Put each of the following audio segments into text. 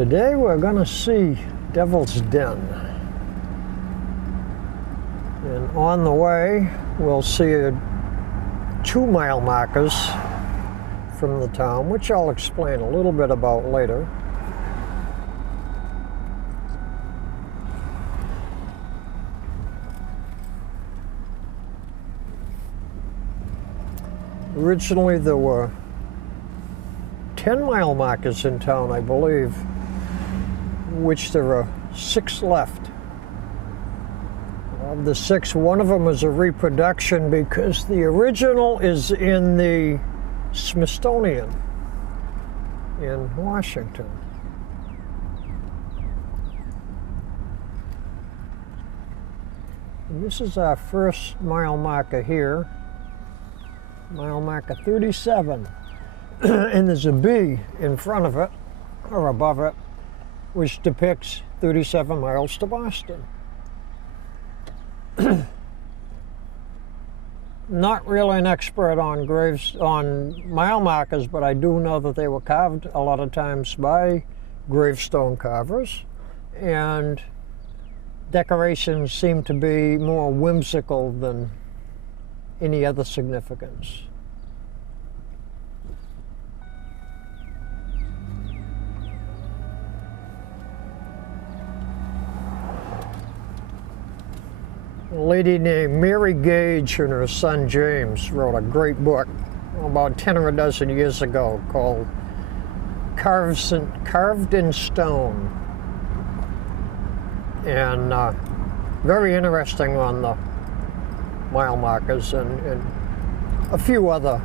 Today we're going to see Devil's Den. And on the way we'll see 2 mile markers from the town, which I'll explain a little bit about later. Originally there were 10 mile markers in town, I believe, which there are 6 left. Of the 6, one of them is a reproduction because the original is in the Smithsonian in Washington. And this is our first mile marker here, mile marker 37. And there's a B in front of it, or above it, which depicts 37 miles to Boston. Not really an expert on mile markers, but I do know that they were carved a lot of times by gravestone carvers, and decorations seem to be more whimsical than any other significance. A lady named Mary Gage and her son James wrote a great book about 10 or a dozen years ago called Carved in Stone. And very interesting on the mile markers and a few other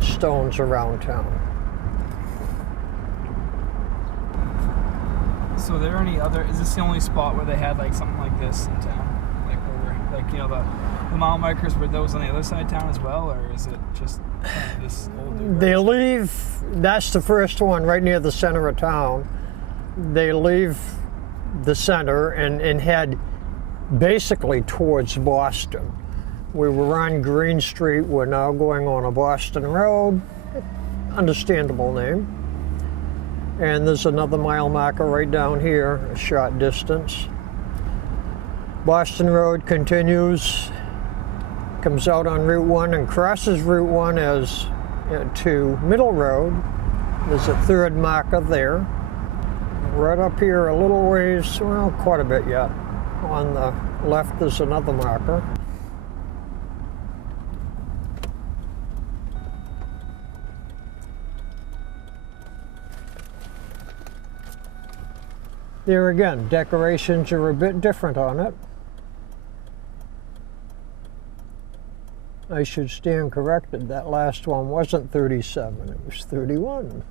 stones around town. So are there any other, is this the only spot where they had like something like this in town? Like, you know, the mile markers, were those on the other side of town as well, or is it just kind of this older? They leave, that's the first one right near the center of town. They leave the center and head basically towards Boston. We were on Green Street, we're now going on a Boston Road, understandable name. And there's another mile marker right down here, a short distance. Boston Road continues, comes out on Route 1 and crosses Route 1 as to Middle Road. There's a 3rd marker there. Right up here a little ways, well, quite a bit yet. On the left there's another marker. There again, decorations are a bit different on it. I should stand corrected, that last one wasn't 37, it was 31.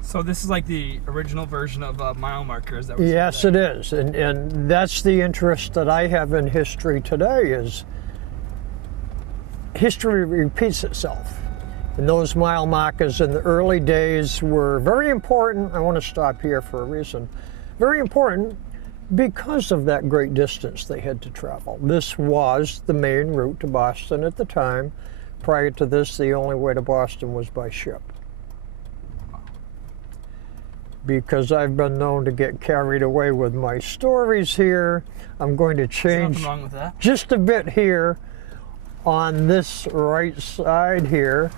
So this is like the original version of mile markers that Yes, it is, and that's the interest that I have in history today, is history repeats itself. And those mile markers in the early days were very important. I want to stop here for a reason. Very important because of that great distance they had to travel. This was the main route to Boston at the time. Prior to this, the only way to Boston was by ship. Because I've been known to get carried away with my stories here, I'm going to change There's nothing wrong with that. just a bit here. On this right side here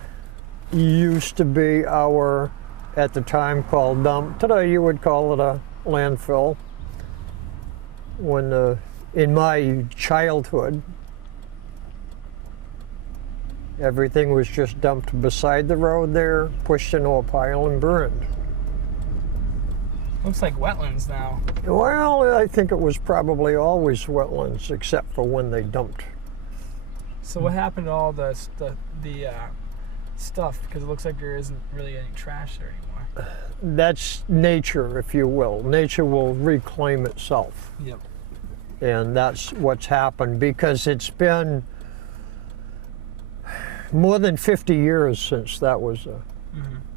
used to be our, at the time, called dump. Today you would call it a landfill. When in my childhood, everything was just dumped beside the road there, pushed into a pile and burned. Looks like wetlands now. Well, I think it was probably always wetlands, except for when they dumped. So what happened to all the stuff? Because it looks like there isn't really any trash there anymore. That's nature, if you will. Nature will reclaim itself. Yep. And that's what's happened, because it's been more than 50 years since that was a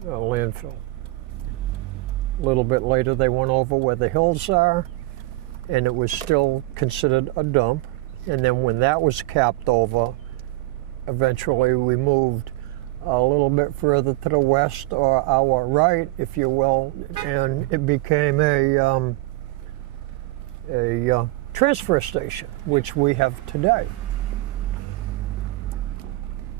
landfill. A little bit later they went over where the hills are, and it was still considered a dump. And then when that was capped over, eventually we moved a little bit further to the west, or our right, if you will, and it became a transfer station, which we have today.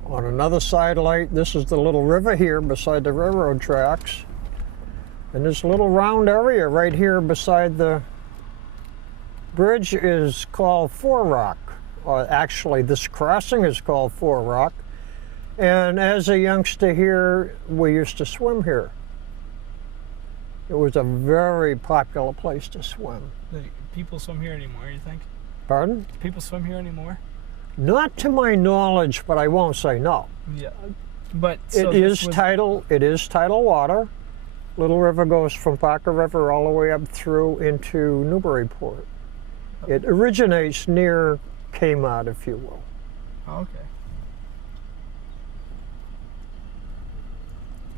On another sidelight, this is the little river here beside the railroad tracks. And this little round area right here beside the bridge is called Four Rock. Or actually, this crossing is called Four Rock. And as a youngster here, we used to swim here. It was a very popular place to swim. Do people swim here anymore, you think? Pardon? Do people swim here anymore? Not to my knowledge, but I won't say no. Yeah. But so It is tidal water. Little River goes from Parker River all the way up through into Newburyport. It originates near Kmart, if you will. Oh, okay.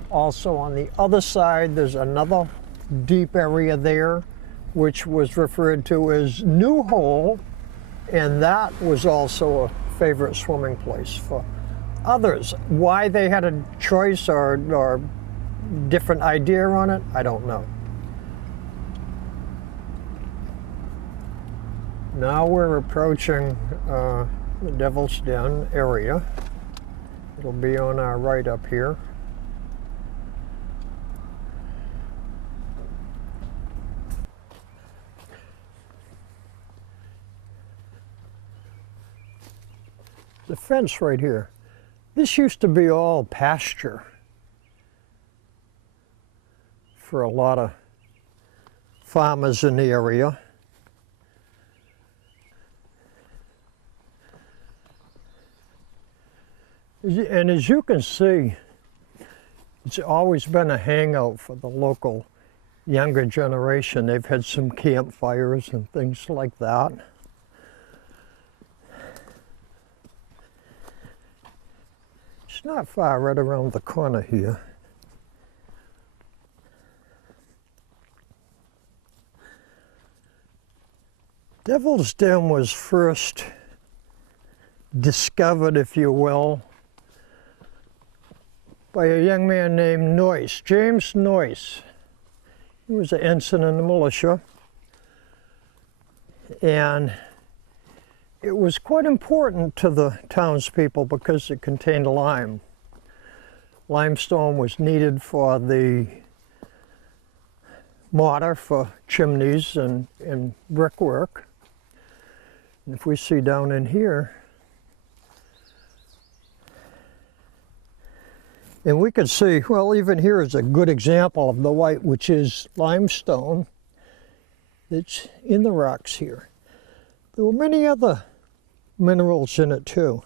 Also on the other side, there's another deep area there, which was referred to as New Hole, and that was also a favorite swimming place for others. Why they had a choice or different idea on it, I don't know. Now we're approaching the Devil's Den area. It'll be on our right up here. The fence right here. This used to be all pasture for a lot of farmers in the area. And as you can see, it's always been a hangout for the local younger generation. They've had some campfires and things like that. It's not far, right around the corner here. Devil's Den was first discovered, if you will, by a young man named Noyce, James Noyce. He was an ensign in the militia, and it was quite important to the townspeople because it contained lime. Limestone was needed for the mortar for chimneys and brickwork. And if we see down in here, and we can see, well, even here is a good example of the white, which is limestone that's in the rocks here. There were many other minerals in it too,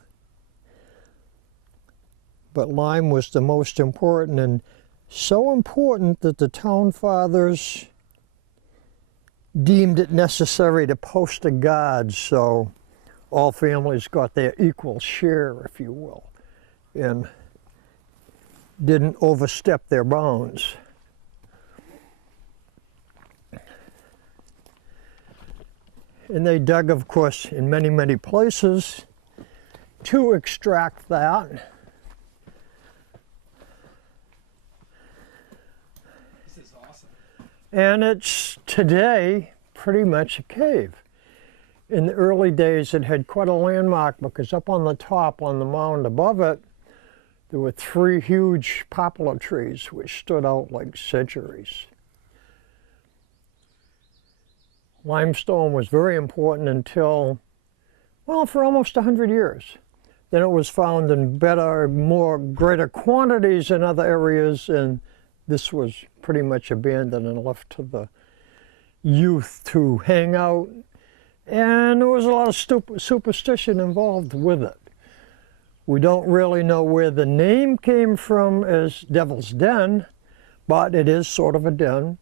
but lime was the most important, and so important that the town fathers deemed it necessary to post a guard so all families got their equal share, if you will, and didn't overstep their bounds. And they dug, of course, in many, many places to extract that. This is awesome. And it's today pretty much a cave. In the early days, it had quite a landmark because up on the top, on the mound above it, there were 3 huge poplar trees which stood out like centuries. Limestone was very important until, well, for almost 100 years. Then it was found in better, greater quantities in other areas, and this was pretty much abandoned and left to the youth to hang out. And there was a lot of superstition involved with it. We don't really know where the name came from as Devil's Den, but it is sort of a den.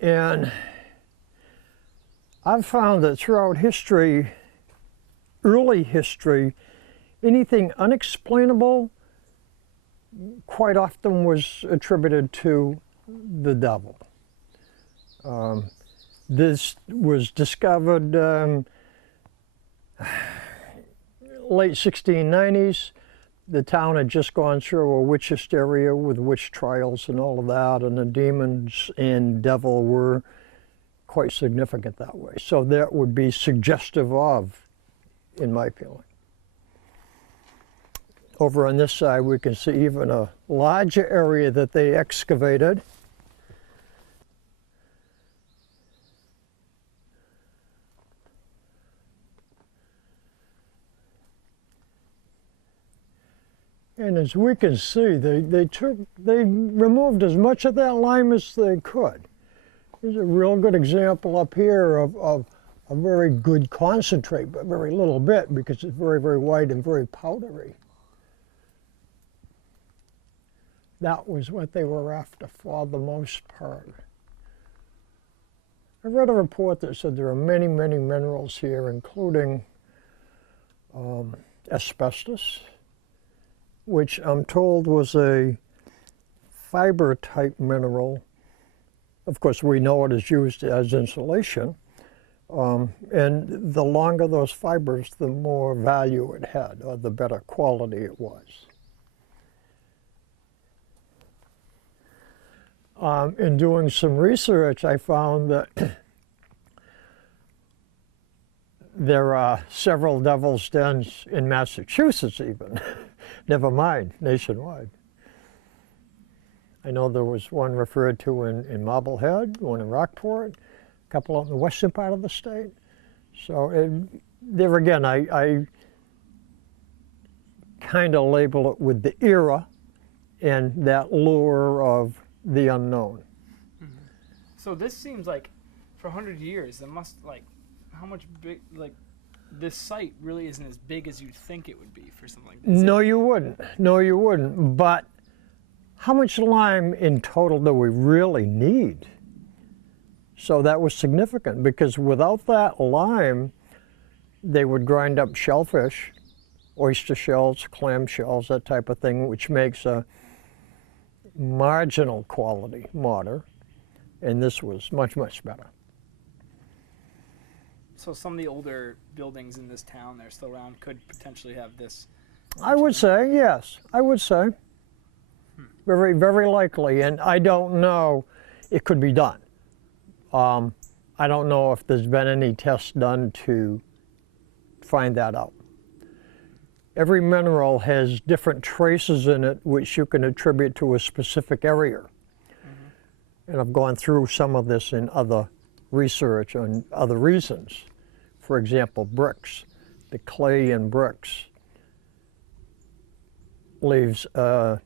And I've found that throughout history, early history, anything unexplainable quite often was attributed to the devil. This was discovered late 1690s the town had just gone through a witch hysteria with witch trials and all of that, and the demons and devil were quite significant that way. So that would be suggestive of, in my feeling. Over on this side, we can see even a larger area that they excavated. And as we can see, they removed as much of that lime as they could. Here's a real good example up here of a very good concentrate, but very little bit because it's very, very white and very powdery. That was what they were after for the most part. I read a report that said there are many, many minerals here, including asbestos, which I'm told was a fiber-type mineral. Of course, we know it is used as insulation, and the longer those fibers, the more value it had, or the better quality it was. In doing some research, I found that there are several devil's dens in Massachusetts even, never mind nationwide. I know there was one referred to in Marblehead, one in Rockport, a couple out in the western part of the state. So there again, I kind of label it with the era and that lure of the unknown. Mm-hmm. So this seems like for 100 years, there must, like, how much big, like, this site really isn't as big as you'd think it would be for something like this. No, you wouldn't. No, you wouldn't. But how much lime in total do we really need? So that was significant because without that lime, they would grind up shellfish, oyster shells, clam shells, that type of thing, which makes a marginal quality mortar, and this was much, much better. So some of the older buildings in this town that are still around could potentially have this? I would say, yes, I would say. Very, very likely, and I don't know, it could be done. I don't know if there's been any tests done to find that out. Every mineral has different traces in it which you can attribute to a specific area. Mm-hmm. And I've gone through some of this in other research on other reasons. For example, bricks. The clay in bricks leaves a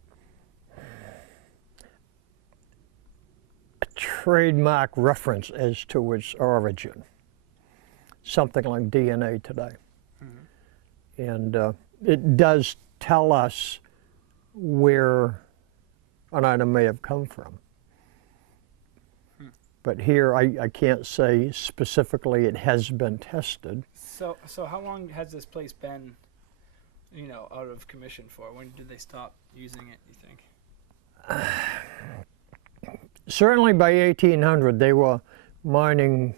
trademark reference as to its origin. Something like DNA today. Mm-hmm. And it does tell us where an item may have come from. But here I can't say specifically it has been tested. So how long has this place been, you know, out of commission for? When did they stop using it, you think? Certainly by 1800 they were mining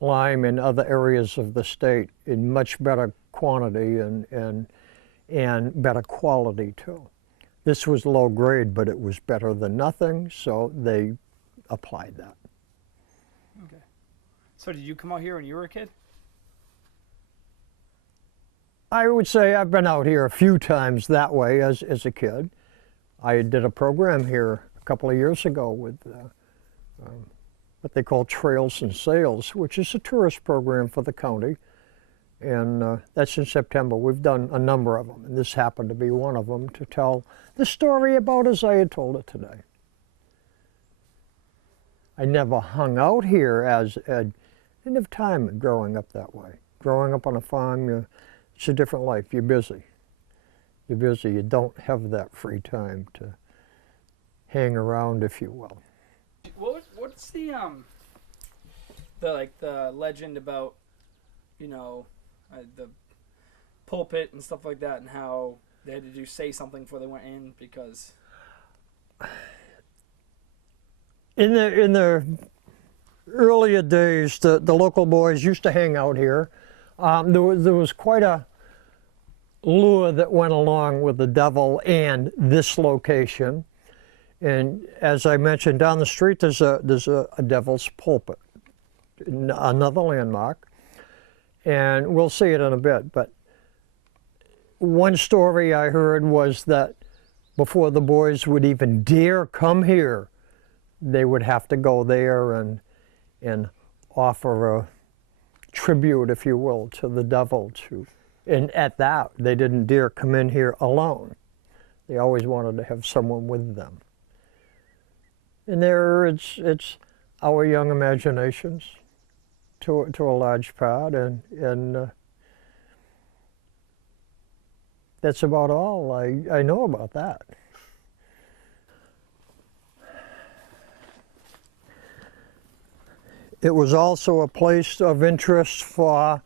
lime in other areas of the state in much better quantity and better quality too. This was low grade, but it was better than nothing, so they applied that. Okay. So did you come out here when you were a kid? I would say I've been out here a few times that way as a kid. I did a program here a couple of years ago with what they call Trails and Sails, which is a tourist program for the county. And that's in September. We've done a number of them, and this happened to be one of them, to tell the story about as I had told it today. I never hung out here as I didn't have time growing up that way. Growing up on a farm, it's a different life. You're busy. You're busy. You don't have that free time to hang around, if you will. What's the legend about, you know, the pulpit and stuff like that, and how they had to say something before they went in because? In the earlier days, the local boys used to hang out here. There was quite a lure that went along with the devil and this location. And as I mentioned, down the street there's a devil's pulpit, another landmark, and we'll see it in a bit. But one story I heard was that before the boys would even dare come here, they would have to go there and offer a tribute, if you will, to the devil. And at that, they didn't dare come in here alone. They always wanted to have someone with them. And there, it's our young imaginations, to a large part, and that's about all I know about that. It was also a place of interest for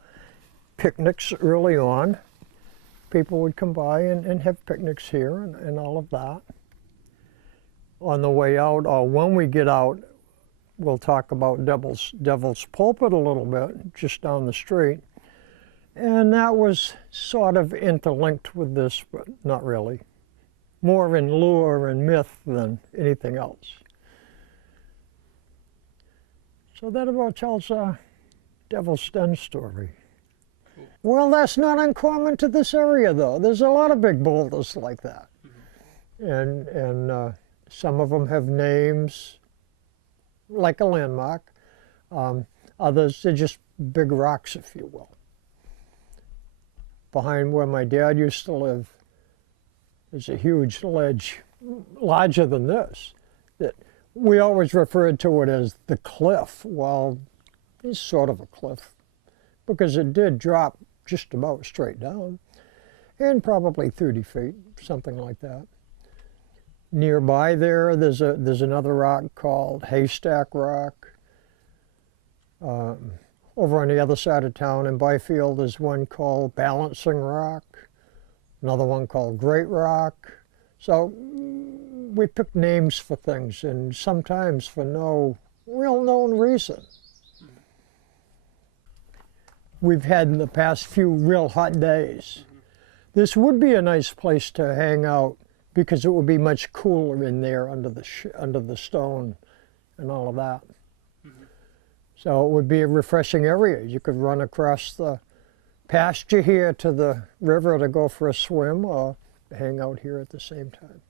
picnics early on. People would come by and have picnics here and all of that. On the way out, or when we get out, we'll talk about Devil's Pulpit a little bit, just down the street. And that was sort of interlinked with this, but not really. More in lore and myth than anything else. So that about tells a Devil's Den story. Well, that's not uncommon to this area, though. There's a lot of big boulders like that. And some of them have names, like a landmark. Others, they're just big rocks, if you will. Behind where my dad used to live, there's a huge ledge, larger than this, that we always referred to it as the cliff. Well, it's sort of a cliff, because it did drop just about straight down, and probably 30 feet, something like that. Nearby there's another rock called Haystack Rock. Over on the other side of town in Byfield, there's one called Balancing Rock, another one called Great Rock. So we pick names for things, and sometimes for no real known reason. We've had in the past few real hot days. This would be a nice place to hang out, because it would be much cooler in there under the stone and all of that. So it would be a refreshing area. You could run across the pasture here to the river to go for a swim, or hang out here at the same time.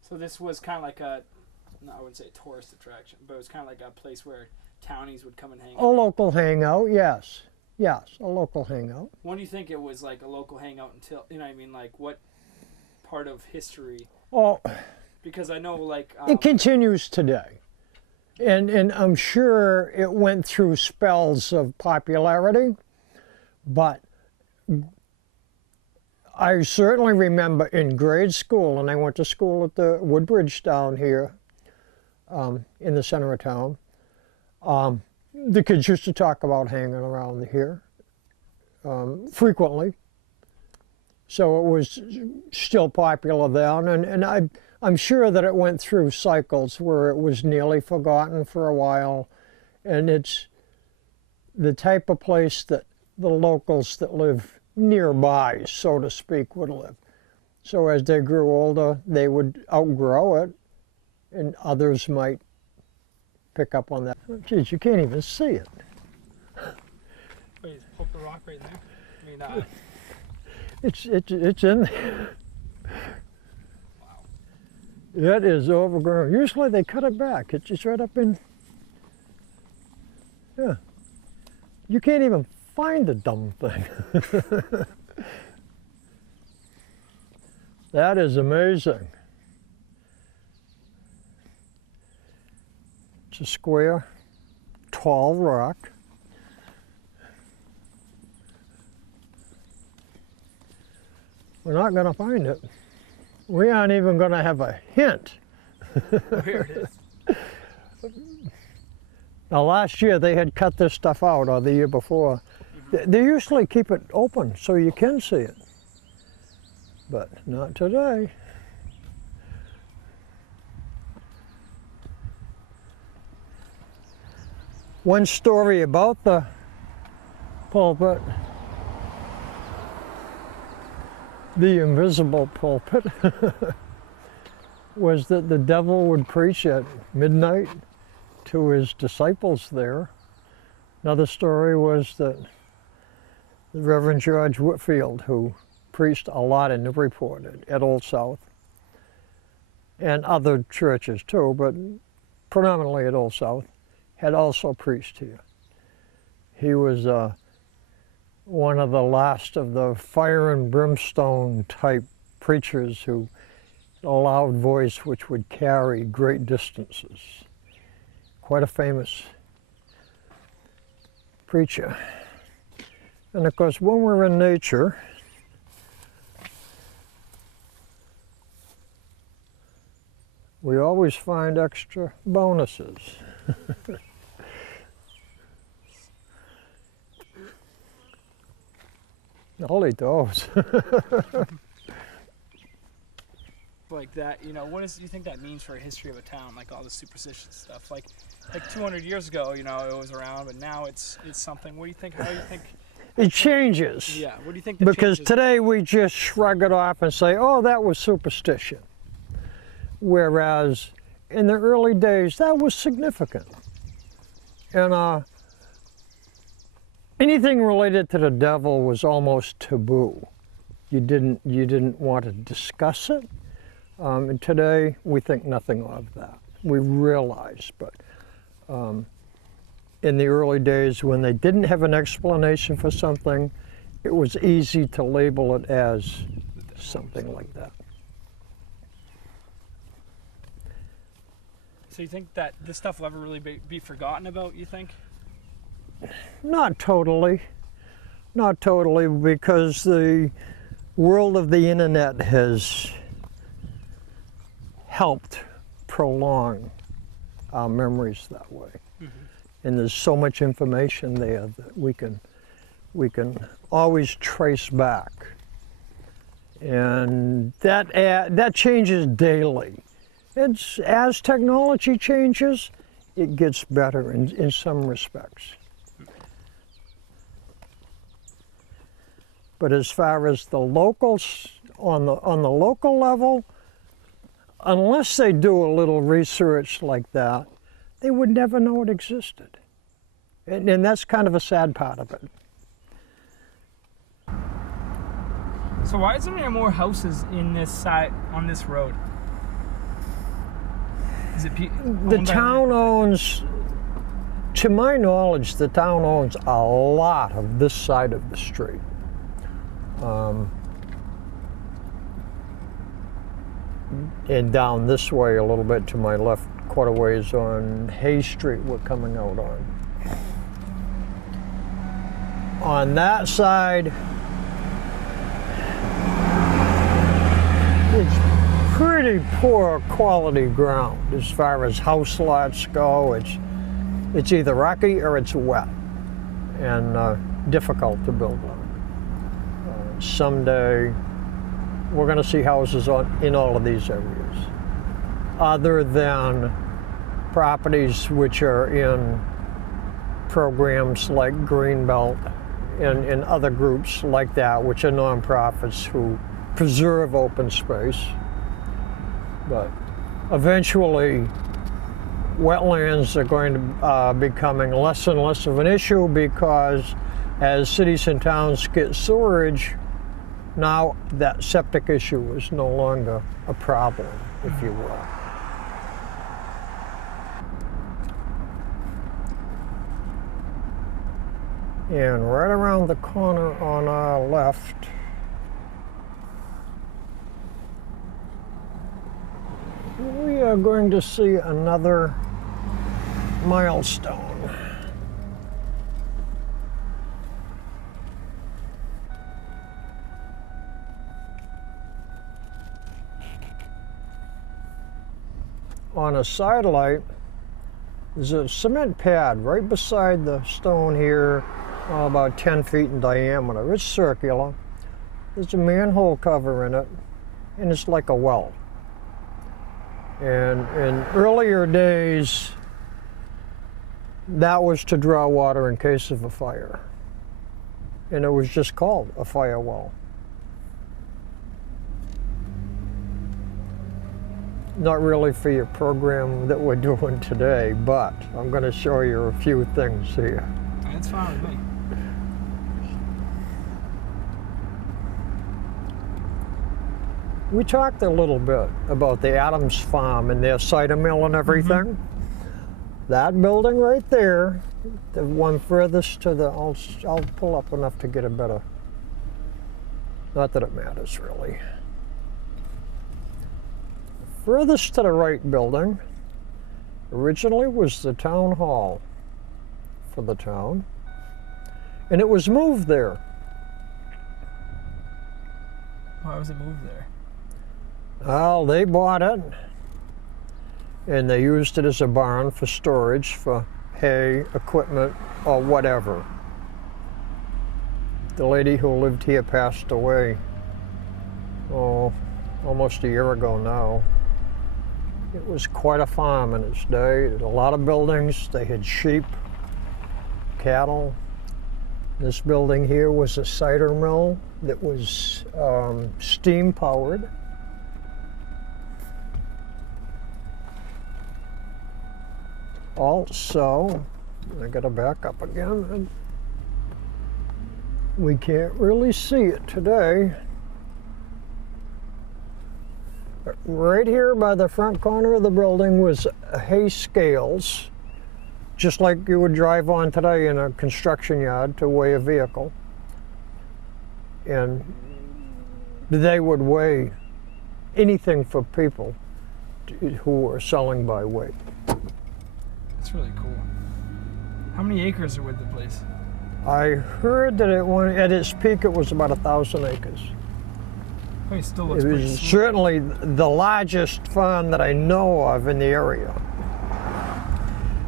So this was kind of like I wouldn't say a tourist attraction, but it was kind of like a place where townies would come and hang out. A local hangout, yes. Yes, a local hangout. When do you think it was like a local hangout until, you know what I mean, like what part of history? Oh, because I know like... it continues today. And I'm sure it went through spells of popularity, but I certainly remember in grade school, and I went to school at the Woodbridge down here in the center of town, the kids used to talk about hanging around here frequently. So it was still popular then, and I'm sure that it went through cycles where it was nearly forgotten for a while, and it's the type of place that the locals that live nearby, so to speak, would live. So as they grew older, they would outgrow it, and others might pick up on that. Oh, geez, you can't even see it. Wait, poke the rock right there? I mean, It's in there. Wow. It is overgrown. Usually they cut it back. It's just right up in. Yeah. You can't even find the dumb thing. That is amazing. It's a square, tall rock. We're not going to find it. We aren't even going to have a hint. Here it is. Now last year they had cut this stuff out, or the year before. They usually keep it open so you can see it, but not today. One story about the pulpit the invisible pulpit was that the devil would preach at midnight to his disciples there. Another story was that the Reverend George Whitfield, who preached a lot in Newburyport at Old South, and other churches too, but predominantly at Old South, had also preached here. He was one of the last of the fire and brimstone type preachers who had a loud voice which would carry great distances. Quite a famous preacher. And of course, when we're in nature, we always find extra bonuses. I'll eat those. Like that, you know, what do you think that means for a history of a town? Like all the superstition stuff. Like 200 years ago, you know, it was around, but now it's something. What do you think? How do you think? It changes. Yeah. What do you think? Because today we just shrug it off and say, "Oh, that was superstition," whereas in the early days that was significant. And anything related to the devil was almost taboo. You didn't want to discuss it. And today we think nothing of that. We realize, but in the early days when they didn't have an explanation for something, it was easy to label it as something like that. So you think that this stuff will ever really be forgotten about, you think? Not totally. Not totally, because the world of the internet has helped prolong our memories that way. Mm-hmm. And there's so much information there that we can always trace back. And that changes daily. As technology changes, it gets better in some respects. But as far as the locals, on the local level, unless they do a little research like that, they would never know it existed. And that's kind of a sad part of it. So why isn't there more houses in this side, on this road? Is it the town owns, to my knowledge, the town owns a lot of this side of the street. And down this way a little bit to my left, quite a ways on Hay Street we're coming out on. On that side, it's pretty poor quality ground as far as house lots go. It's either rocky or it's wet and difficult to build on. Someday we're going to see houses in all of these areas, other than properties which are in programs like Greenbelt and other groups like that, which are nonprofits who preserve open space. But eventually, wetlands are going to becoming less and less of an issue, because as cities and towns get sewerage, now that septic issue is no longer a problem, if you will. And right around the corner on our left, we are going to see another milestone. On a sidelight, there's a cement pad right beside the stone here, about 10 feet in diameter. It's circular. There's a manhole cover in it, and it's like a well. And in earlier days, that was to draw water in case of a fire. And it was just called a fire well. not really for your program that we're doing today, but I'm going to show you a few things here. That's fine with me. We talked a little bit about the Adams Farm and their cider mill and everything. Mm-hmm. That building right there, the one furthest to the, I'll pull up enough to get a better, not that it matters really. Furthest to the right building originally was the town hall for the town, and it was moved there. Why was it moved there? Well, they bought it and they used it as a barn for storage for hay, equipment, or whatever. The lady who lived here passed away, almost a year ago now. It was quite a farm in its day. A lot of buildings. They had sheep, cattle. This building here was a cider mill that was steam powered. Also, I gotta back up again, and we can't really see it today. Right here by the front corner of the building was hay scales, just like you would drive on today in a construction yard to weigh a vehicle. And they would weigh anything for people who were selling by weight. That's really cool. How many acres are with the place? I heard that at its peak it was about 1,000 acres. Oh, it still looks It pretty was sweet. certainly the largest farm that I know of in the area.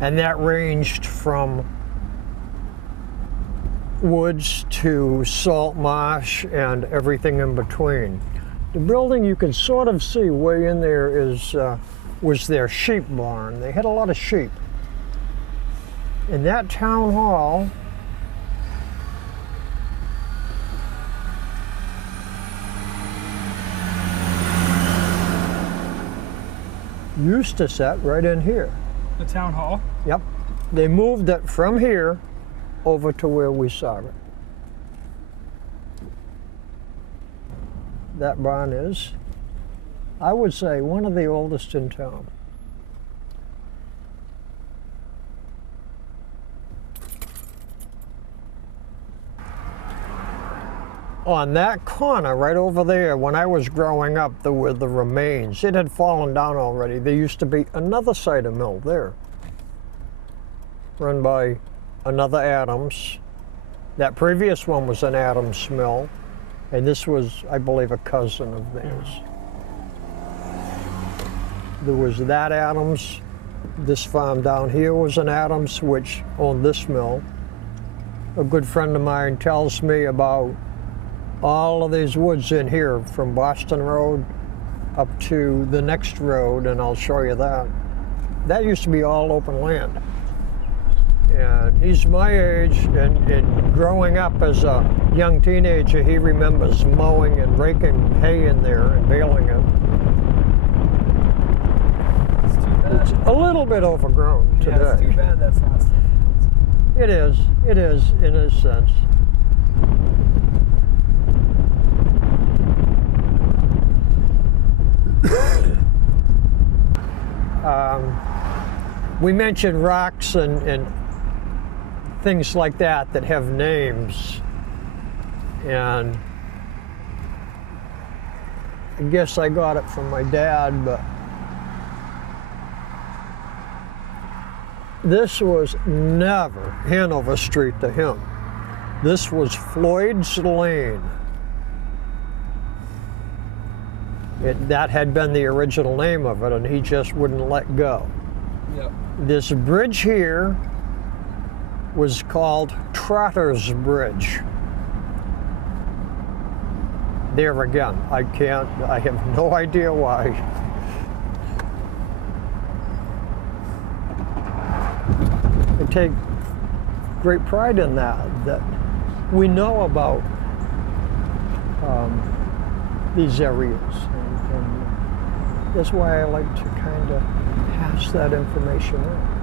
And that ranged from woods to salt marsh and everything in between. The building you can sort of see way in there was their sheep barn. They had a lot of sheep. And that town hall used to set right in here. The town hall? Yep. They moved it from here over to where we saw it. That barn is, I would say, one of the oldest in town. On that corner right over there, when I was growing up, there were the remains. It had fallen down already. There used to be another cider mill there, run by another Adams. That previous one was an Adams mill, and this was, I believe, a cousin of theirs. There was that Adams. This farm down here was an Adams, which owned this mill. A good friend of mine tells me about all of these woods in here from Boston Road up to the next road, and I'll show you that. That used to be all open land. And he's my age, and growing up as a young teenager, he remembers mowing and raking hay in there and baling it. It's too bad. It's a little bit overgrown today. Yeah, it's too bad that's not still. It is in a sense. We mentioned rocks and things like that have names, and I guess I got it from my dad, but this was never Hanover Street to him. This was Floyd's Lane. That had been the original name of it, and he just wouldn't let go. Yep. This bridge here was called Trotter's Bridge. There again, I have no idea why. I take great pride in that we know about these areas. And that's why I like to kind of hash that information out.